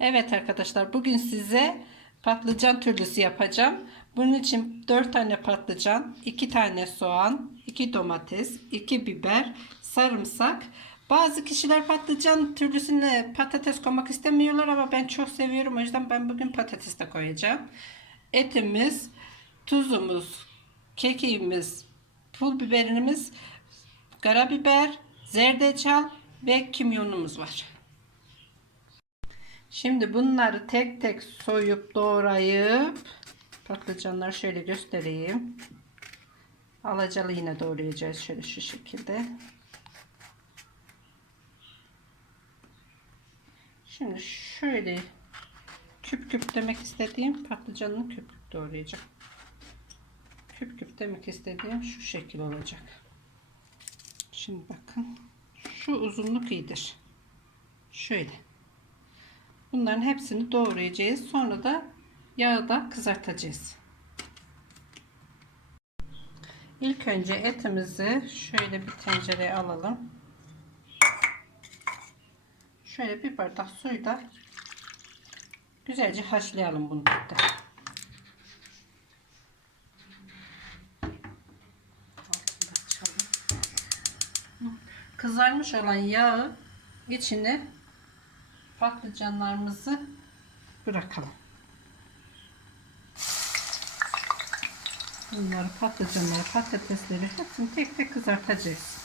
Evet arkadaşlar bugün size patlıcan türlüsü yapacağım. Bunun için 4 tane patlıcan, 2 tane soğan, 2 domates, 2 biber, sarımsak. Bazı kişiler patlıcan türlüsüne patates koymak istemiyorlar ama ben çok seviyorum. O yüzden ben bugün patates de koyacağım. Etimiz, tuzumuz, kekiğimiz, pul biberimiz, karabiber, zerdeçal ve kimyonumuz var. Şimdi bunları tek tek soyup doğrayıp patlıcanları şöyle göstereyim. Alacalı yine doğrayacağız şöyle şu şekilde. Şimdi şöyle küp küp demek istediğim patlıcanını küp küp doğrayacağım. Küp küp demek istediğim şu şekil olacak. Şimdi bakın. Şu uzunluk iyidir. Şöyle. Bunların hepsini doğrayacağız. Sonra da yağda kızartacağız. İlk önce etimizi şöyle bir tencereye alalım. Şöyle bir bardak suyla güzelce haşlayalım bunu da. Kızarmış olan yağı içine patlıcanlarımızı bırakalım. Bunları patlıcanları, patatesleri hepsini tek tek kızartacağız.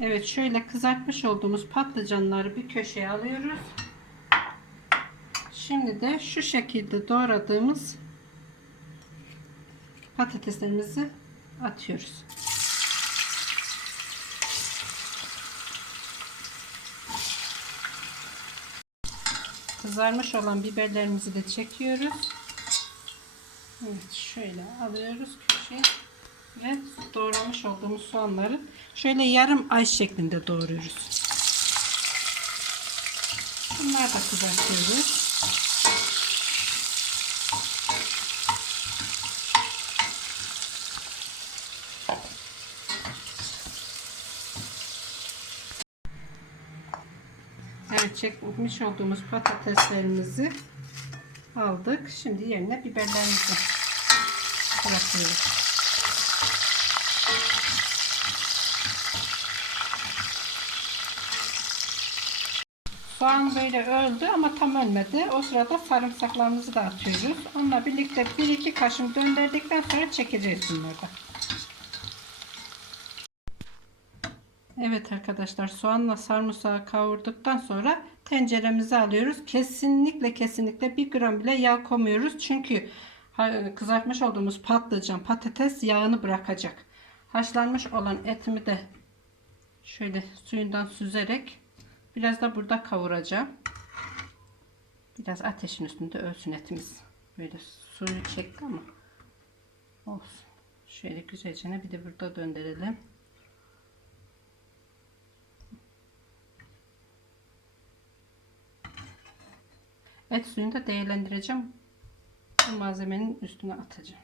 Evet şöyle kızartmış olduğumuz patlıcanları bir köşeye alıyoruz. Şimdi de şu şekilde doğradığımız patateslerimizi atıyoruz. Kızarmış olan biberlerimizi de çekiyoruz. Evet şöyle alıyoruz köşeye ve doğramış olduğumuz soğanları şöyle yarım ay şeklinde doğruyoruz. Bunları da kızartıyoruz. Evet çekmiş olduğumuz patateslerimizi aldık. Şimdi yerine biberlerimizi bırakıyoruz. Soğan böyle öldü ama tam ölmedi. O sırada sarımsaklarımızı da atıyoruz. Onunla birlikte 1-2 kaşım döndürdükten sonra çekeceğiz bunları. Evet arkadaşlar soğanla sarımsağı kavurduktan sonra tenceremize alıyoruz. Kesinlikle kesinlikle 1 gram bile yağ koymuyoruz. Çünkü kızartmış olduğumuz patlıcan patates yağını bırakacak. Haşlanmış olan etimi de şöyle suyundan süzerek biraz da burada kavuracağım. Biraz ateşin üstünde ölsün etimiz. Böyle suyu çekti ama olsun. Şöyle güzelce bir de burada döndürelim. Et suyunu da değerlendireceğim. Bu malzemenin üstüne atacağım.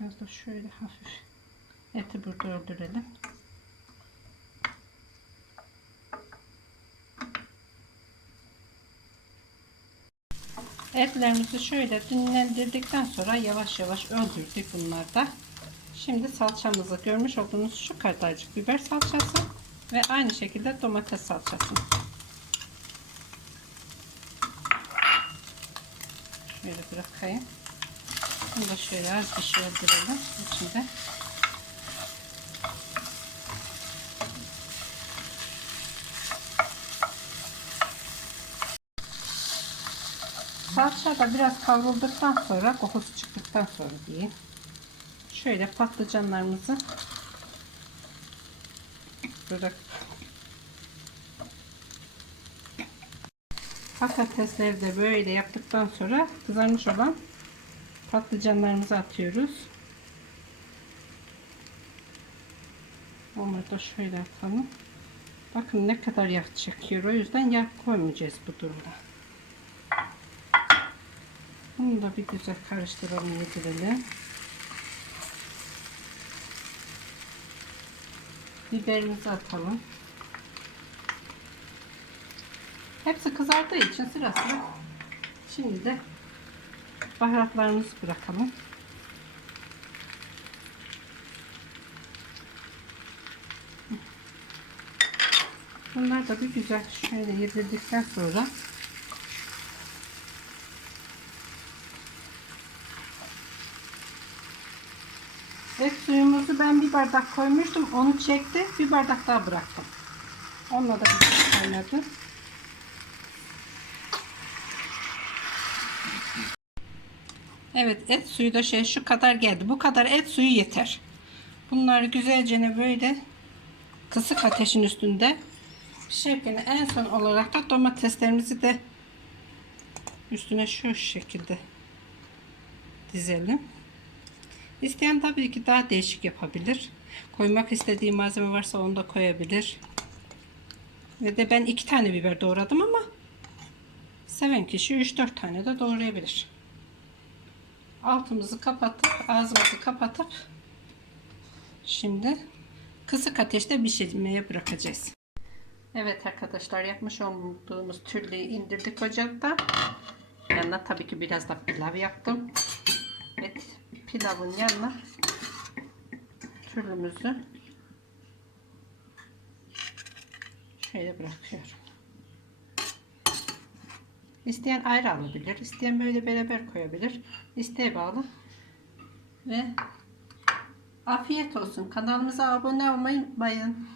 Biraz da şöyle hafif eti burada öldürelim. Etlerimizi şöyle dinlendirdikten sonra yavaş yavaş öldürdük bunlar da. Şimdi salçamızı görmüş olduğunuz şu kadarcık biber salçası ve aynı şekilde domates salçası. Şöyle bırakayım. Bunu da şöyle az bir şey öldürelim içinde. Salça da biraz kavrulduktan sonra kokusu çıktıktan sonra diyeyim. Şöyle patlıcanlarımızı bırak. Patatesleri de böyle yaptıktan sonra kızarmış olan patlıcanlarımızı atıyoruz. Onları da şöyle atalım. Bakın ne kadar yağ çekiyor. O yüzden yağ koymayacağız bu durumda. Bunu da bir güzel karıştıralım yedirelim. Biberimizi atalım. Hepsi kızardığı için sıra sıra. Şimdi de baharatlarımızı bırakalım. Bunlar da bir güzel şöyle yedirdikten sonra et ben bir bardak koymuştum. Onu çekti. Bir bardak daha bıraktım. Onunla da bir kaynadı. Evet et suyu da şey şu kadar geldi. Bu kadar et suyu yeter. Bunları güzelce böyle kısık ateşin üstünde pişerken en son olarak da domateslerimizi de üstüne şu şekilde dizelim. İsteyen tabii ki daha değişik yapabilir. Koymak istediği malzeme varsa onu da koyabilir. Ve de ben iki tane biber doğradım ama seven kişi 3-4 tane de doğrayabilir. Altımızı kapatıp ağzımızı kapatıp şimdi kısık ateşte pişirmeye bırakacağız. Evet arkadaşlar yapmış olduğumuz türlüyü indirdik ocakta. Yanına tabii ki biraz da pilav yaptım. Evet pilavın yanına türlümüzü şöyle bırakıyorum. İsteyen ayrı alabilir. isteyen böyle beraber koyabilir. İsteğe bağlı. Ve afiyet olsun. Kanalımıza abone olmayı unutmayın.